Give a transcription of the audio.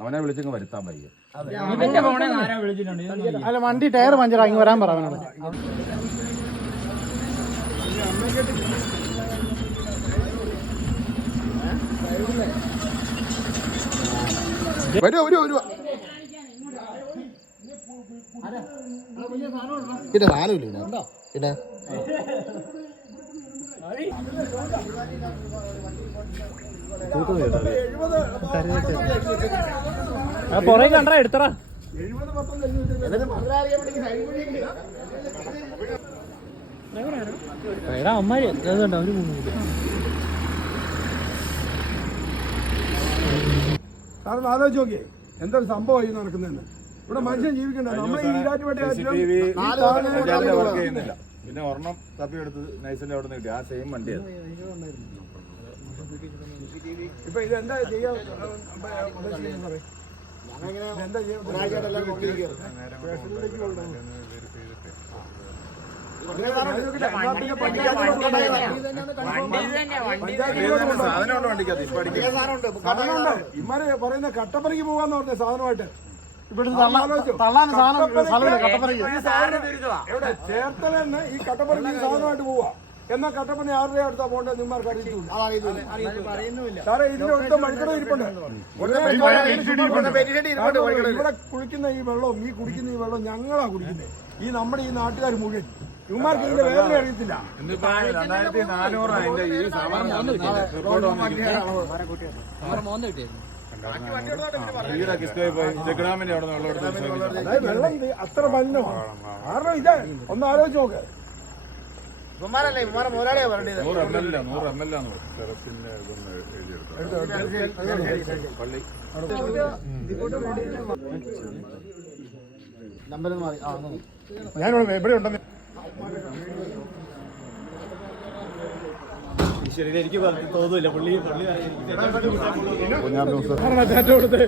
അവനെ വിളിച്ചങ്ങ് വരുത്താൻ പയ്യ. അല്ല വണ്ടി ടയർ പഞ്ചറാക്കി വരാൻ പറ അവനോട്. പിന്നെ സാധനമില്ല പിന്നെ പുറകെ കണ്ടാ എടുത്തറ. അമ്മാരി അതുകൊണ്ടോ അവര് സാറിന് ആലോചിച്ച് നോക്കിയേ എന്തൊരു സംഭവമായി നടക്കുന്നതെന്ന്. ഇവിടെ മനുഷ്യൻ ജീവിക്കണ്ട. നമ്മൾ ഈ വർക്ക് ചെയ്യുന്നില്ല. പിന്നെ ഒരെണ്ണം തപ്പിയെടുത്ത് നൈസിന്റെ അവിടെ നിന്ന് കിട്ടി. ആ സെയിം വണ്ടിയാണ്. ഇപ്പൊ ഇതെന്താ ചെയ്യാൻ ഇമാര് പറയുന്ന കട്ടപ്പനയ്ക്ക് പോകാന്ന് പറഞ്ഞ സാധനമായിട്ട് ചേർത്തല തന്നെ ഈ കട്ടപ്പനയ്ക്ക് സാധനമായിട്ട് പോവാ. എന്നാ കട്ടപ്പന ആരുടെ അടുത്താ പോകേണ്ടത് നിന്മാർക്ക് അറിയിച്ചില്ല. സാറേ ഇതിന്റെ അടുത്ത മണിക്കട ഇരിപ്പുണ്ട്. ഇവിടെ കുളിക്കുന്ന ഈ വെള്ളവും ഈ കുടിക്കുന്ന ഈ വെള്ളം ഞങ്ങളാ കുടിക്കുന്നത്. ഈ നമ്മുടെ ഈ നാട്ടുകാർ മുഴുവൻ ഇവന്മാർക്ക് ഇതിന്റെ വേദന അറിയത്തില്ല. 2400 അതിന്റെ ഈ സാധനം വെള്ളം അത്ര മലിനമാണ്. കാരണം ഇത് ഒന്ന് ആലോചിച്ച് നോക്ക്. 100 ml ഞാനിവിടെ എവിടെ ഉണ്ടെന്ന് എനിക്ക് തോന്നില്ല. പുള്ളി കൊടുത്ത്